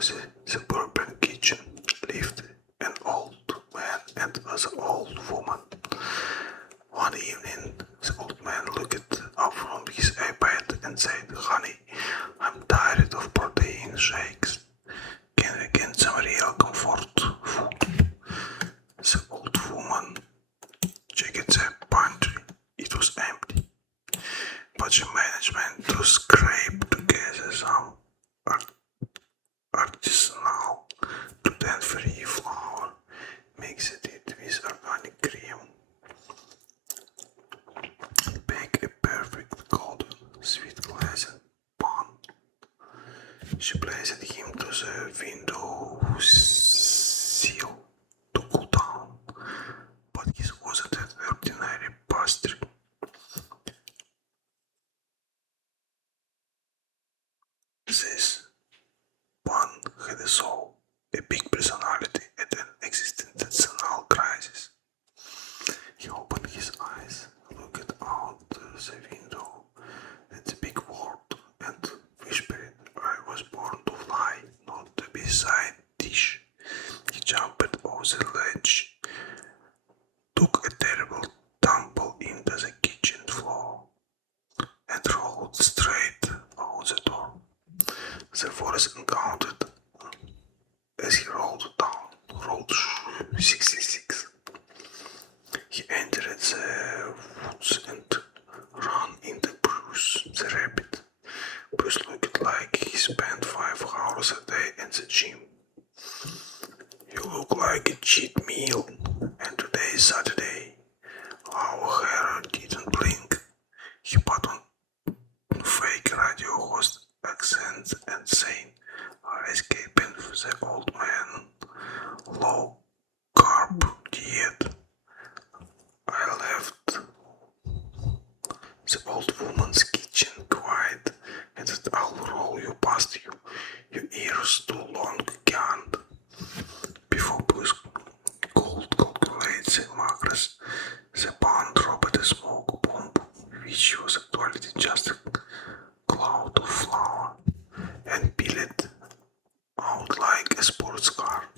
cozy suburban kitchen lived an old man and an old woman. One evening, the old man looked up from his iPad and said, "Honey, I'm tired of protein shakes. Can we get some real comfort food?" The old woman checked the pantry. It was empty, but she managed to scrape together some artisanal gluten-free flour, mixed it with organic cream, and baked a perfect golden sweet glazed bun. She placed him to the window sill to cool down, but his wasn't an ordinary pastry. This bun had a soul, a big personality, and an existential crisis. He opened his eyes, looked out the window at the big world, and whispered, "I was born to fly, not to be side dish." He jumped over the ledge, took a terrible tumble into the kitchen floor, and rolled straight out the door. The forest encountered as he rolled down Road 66. He entered the woods and ran into Bruce the rabbit. Bruce looked like he spent 5 hours a day in the gym. "You look like a cheat meal, and today is Saturday." Our hero didn't blink. He put on fake radio host accent and saying, "I escaping the old man low carb diet. I left the old woman's kitchen quiet, and I'll roll you past you. Your ears too long can't." Before Bruce could calculate the macros, the bun dropped a smoke bomb, which was actually just a cloud of flour, and peeled out like a sports car.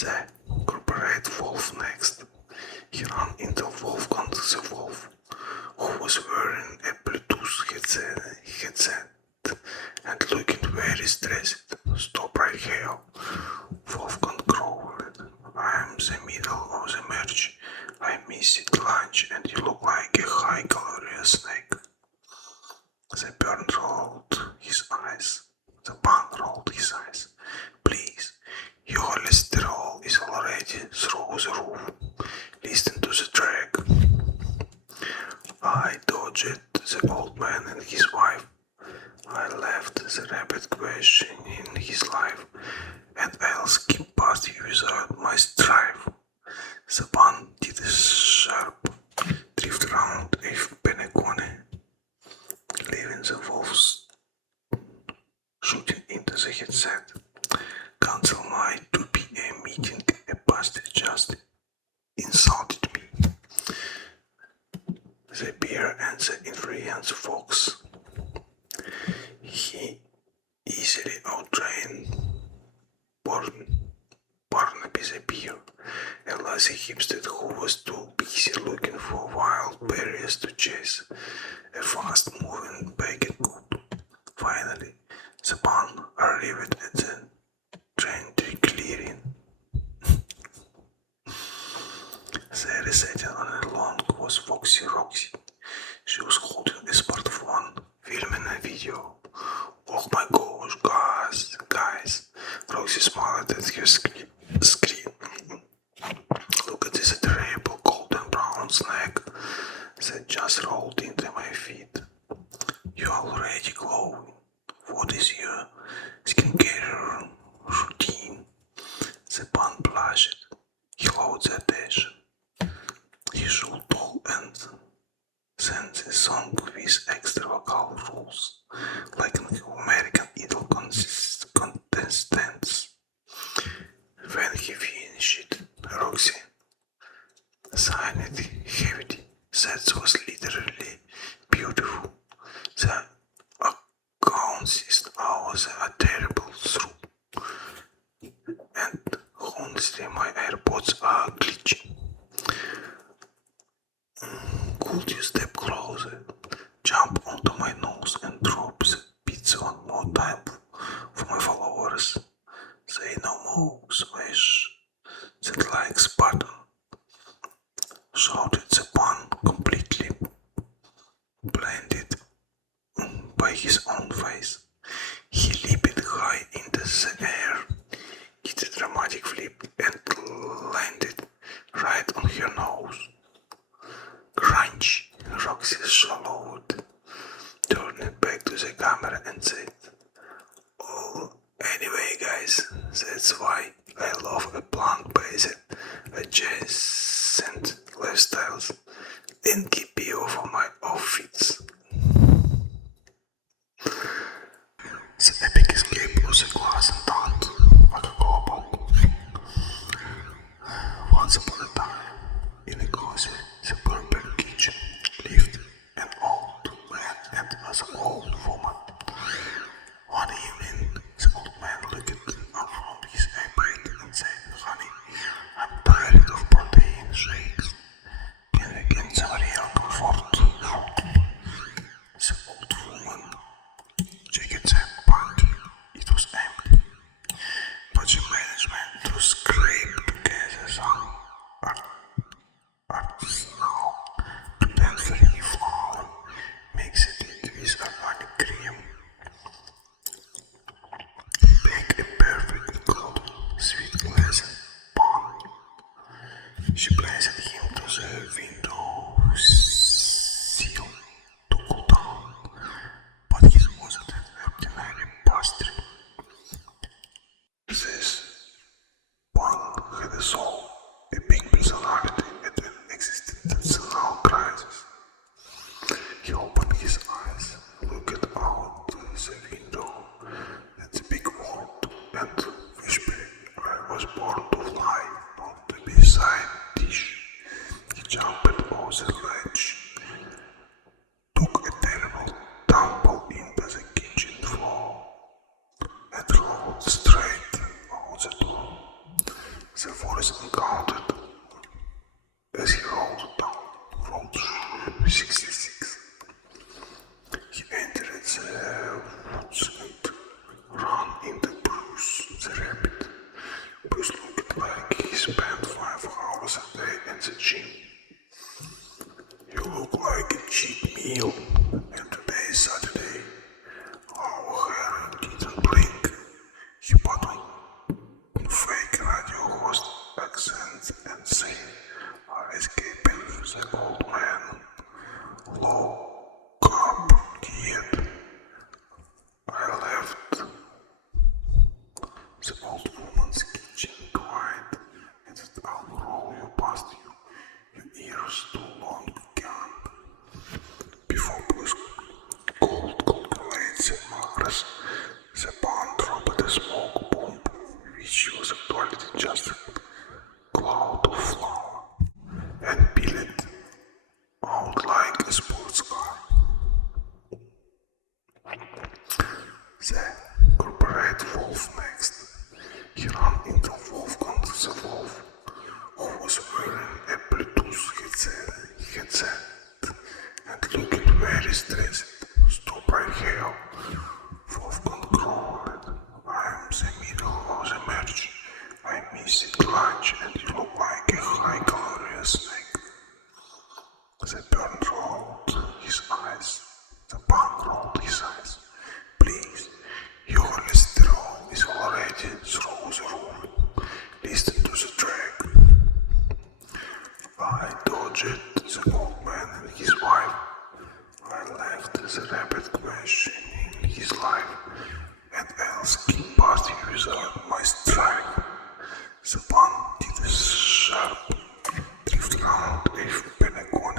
The corporate wolf next. He ran into Wolfgang the wolf, who was wearing a Bluetooth headset and looking very stressed. "Stop right here," Wolfgang growled. "I'm the middle of the merge. I missed lunch and you look like a high-calorie snack." The bun rolled his eyes. "Please, your cholesterol is already through the roof. Listen to the track." I dodged the old man and his wife. I left the rabbit questioning his life, and I'll skip past you without my strife. The bun did a sharp drift round a Pentagon, leaving the wolves shooting into the headset. "Cancel my 2 p.m. meeting. A pastor just insulted me." The bear and the influence fox. He easily outtrained Barnaby the bear, a lazy hipster who was too busy looking for wild berries to chase a fast-moving baked good. Finally, the bun arrived at the train clearing. There, sitting on a lawn, was Foxy Roxy. She was holding a smartphone, filming a video. "Oh my gosh, guys," Roxy smiled at her screen. "Look at this adorable golden brown snack that just rolled into my feet. You're already glowing. What is your skincare routine?" The bun blushed. He lowered the attention. He stood tall and sang the song with extra vocal rules, like an American Idol contestants. When he finished, Roxy signed heavily. That was literally beautiful. The account consist was a terrible soup, and honestly my AirPods are glitchy. Could you step closer, jump onto my nose and drop the pizza one more time for my followers? Say no more, smash that likes button. Shouted the pun, completely blinded by his own face. He leaped high into the air, did a dramatic flip and landed right on her nose. Crunch, Roxy swallowed, turned back to the camera and said, "Oh, anyway guys, that's why I love a plant-based, adjacent lifestyles and keep you for my outfits." The epic escape was a glass and thought like a global. Once upon a time, in a cozy, suburban kitchen, lived an old man and an old woman. One evening, the old man looked up from his iPad and said, "Honey, I'm tired of protein shakes. Can we get some real comfort food?" The old woman checked the pantry. It was empty, but she managed to scrape together some artisanal gluten-free flour, mixed it with organic cream, bake a perfect golden sweet pleasant bun. She placed him to the window sill to cool down, but it wasn't an ordinary pastry. This one had a soul, a big personality, and an existential crisis. He opened his eyes, looked out the window at the big world, and whispered, "I was born to fly, not to be side dish." He jumped over the ledge, took a terrible tumble into the kitchen floor, and rolled straight out the door. The voice encountered as he rolled down Road 66. He entered the woods and ran into Bruce the rabbit. Bruce looked like he spent 5 hours a day at the gym. "You look like a cheap meal, and today is Saturday." Our hair didn't blink. He put on fake radio host accent and said, escaping the old man. "Low carb diet. I left the old woman's kitchen quiet, and I'll roll you past you. Your ears too long gone." Before Bruce could calculate the macros, the barn dropped a smoke bomb, which was actually just a cloud of flour, and peeled out like a sports car. The corporate wolf next. He ran into Wolfgang the wolf, who was wearing a Bluetooth headset and looking very stressed. "Stop right here," Wolfgang growled. "I'm the middle of the match. I missed lunch and you look like a high-calorie snack." The burn rolled his eyes. The punk rolled his eyes. "Please, your cholesterol is already through the roof. Listen to the track." I dodged the old man and his wife. I left the rabbit questioning his life, and I'll skip past you without my strike. The pun did a sharp drift round a Pentagon,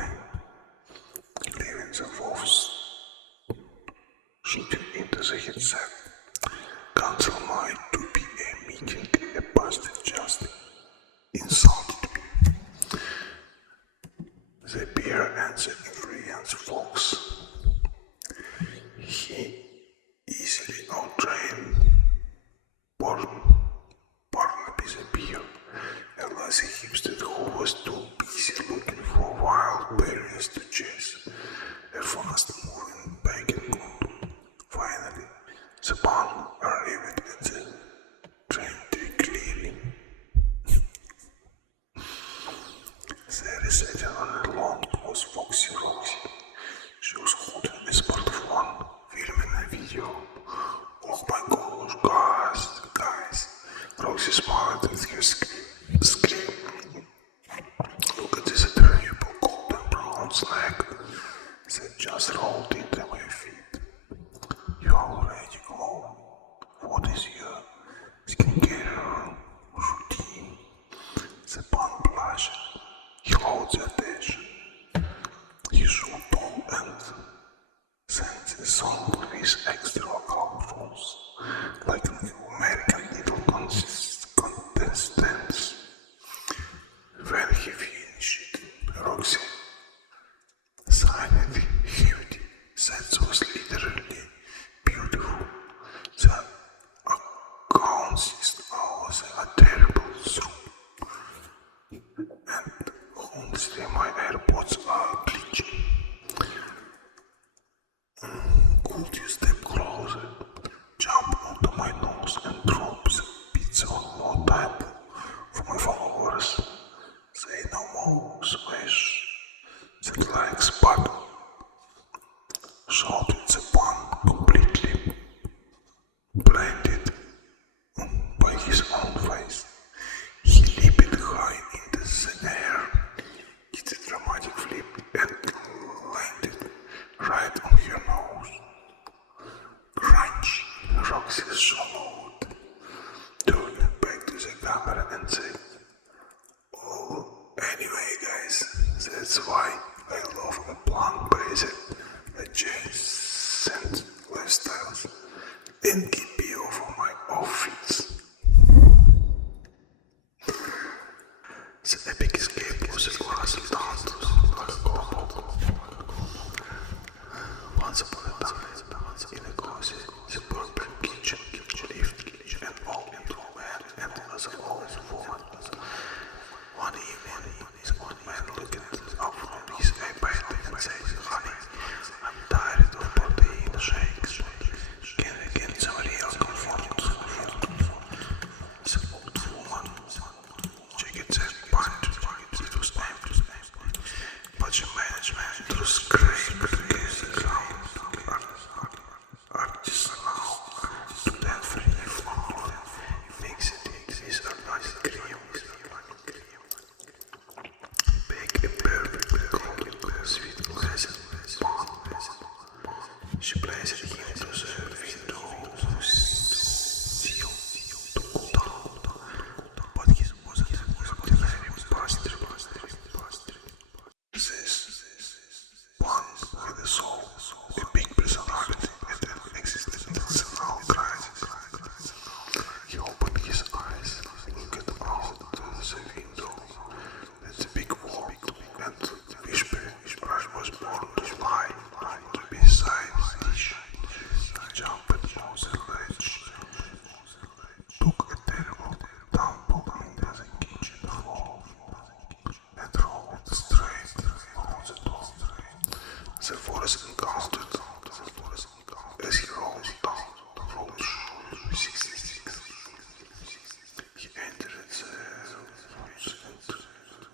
leaving the wolves shooting into the headset. "Cancel my 2 p.m. meeting, a bastard just insulted me." The beer and the influence fox. He easily The band arrived at the train clearing. There is on a lawn was Foxy Roxy. She was holding as part of one film and a video. Oh my gosh, guys. Roxy smiled at her scream. Look at this adorable golden brown snake that just rolled into my feet. You are already glow. What is your skincare routine? The pun blushed. He holds the attention. He so tall and sends a song with extra colors, like American Idol contestants. When he finished, Roxy sighed heavily. That was literally beautiful. The accounts was a terrible soup. And honestly, my AirPods are glitching. Could you step closer, jump onto my nose and drop the pizza on more table for my followers? Say no more, smash that likes button. Shouted the pun, completely blinded by his own face. He leaped high into the air, did a dramatic flip and landed right on her nose. Crunch, Roxy swallowed, turned back to the camera and said, "Oh, anyway guys, that's why I love a plant-based adjacent lifestyles and keep you for my outfits." The epic escape was a glass of dance like a global. Once upon a time, in a cozy, suburban kitchen, lived an old man and as an old woman. One evening, this old man looked up from his iPad and said, "Honey, I'm tired of protein shakes. Can I get some real comfort food?" The old woman checked the pantry. It was empty, but she managed to scrape against the ground. Artisanal gluten-free flour, mix it with organic cream, bake a perfect golden sweet resin pan. She placed it into the window sill to cool down, but it wasn't an ordinary pastry. This pan had a soul, a big personality, and an existential crisis. He opened his eyes, looked out the window at the big wall, and whispered his brush was born to fly to be side dish. He jumped on the ledge, took a terrible tumble into the kitchen floor, and rolled straight out the door. The forest encountered as he rolled down road 66. He entered the woods and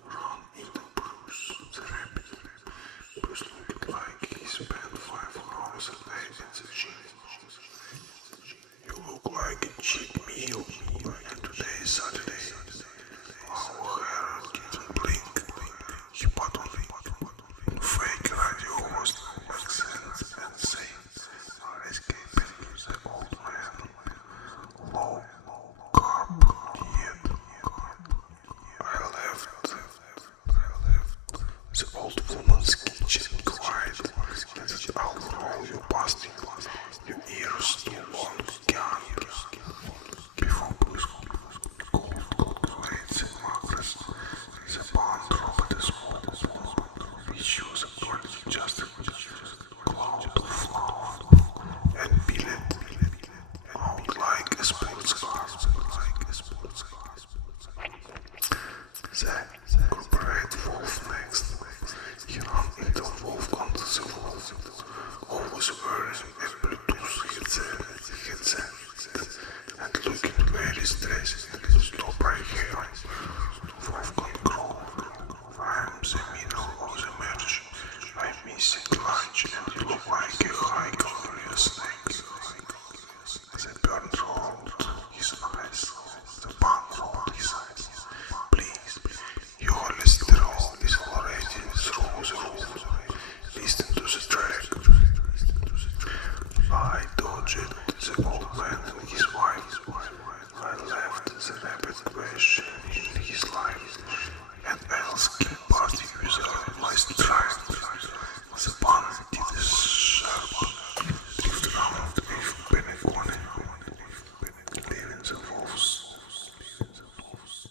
ran into Bruce the rabbit. Bruce looked like he spent 5 hours a day at the gym. "You look like a cheap meal, and today is Saturday. Our hair didn't blink." He put on fake radio host accent and said, escaping the old man. "Low carb diet. I left the old woman's kitchen quiet, and that I'll roll you past your ears to long candles before release stress and stop right here. Full control. I am the middle of the merge. I miss it lunch and you look like a high calorie snack. The burn rolled his eyes. The bun rolled his eyes. Please, your cholesterol is already through the roof. Listen to the track. I dodged the old man and his wife. I left the rapid question in his life, and I'll skip past you without my strike. The bun did a sharp drift around with Penacone, leaving the wolves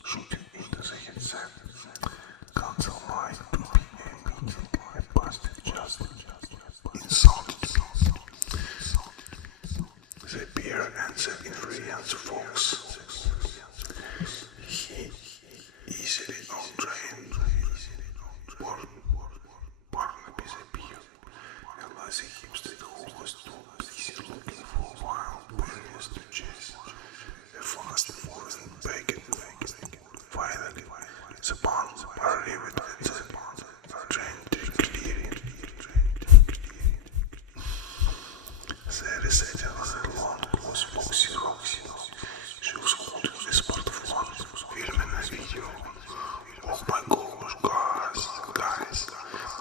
shooting into the headset. Cancel my 2 p.m. meeting and passed just insulted me. The beer and the ingredients folks. He easily outtrained Barnaby the beer, and as he hipster who was too busy looking for wild berries to chase. A fast moving bacon. Finally, the buns arrived at the train to clearing. The resetting along was Foxy Roxy. She was holding this part of London, filming a video. Oh my gosh, guys.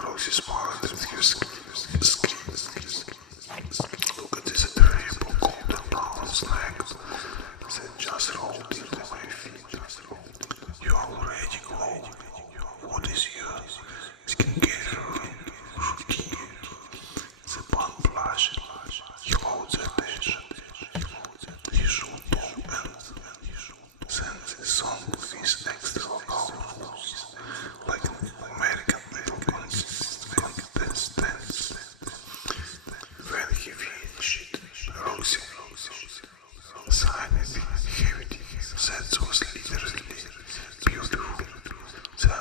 Roxy smiled at her screen. Look at this adorable golden brown snack that just rolled into my feet. You are already glow. What is your skincare routine? The bun blushed. He holds attention. He should do and then the song is extra powerful, like an American little contestant. When he finished, Roxy signed it heavy. That was literally beautiful. The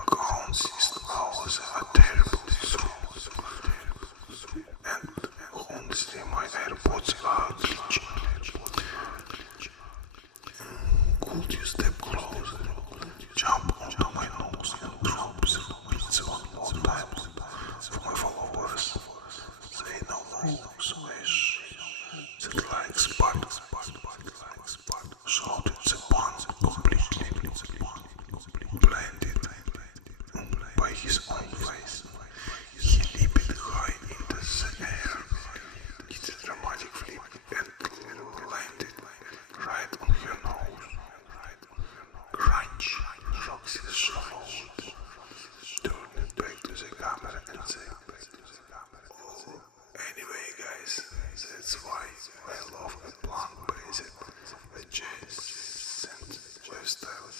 accounts hours are terrible through. And honestly, my AirPods are glitching. Could you step closer? Jump onto my nose and drop the pizza 1 more time for my followers. They know moves wish that like sparks. Shouted the bun completely blinded by his own face. He leaped high into the air, did a dramatic flip and landed right on her nose. Crunch! Roxy shuffled, turning back to the camera and said, "Oh, anyway, guys, that's why I love a plant-based adjacent lifestyle.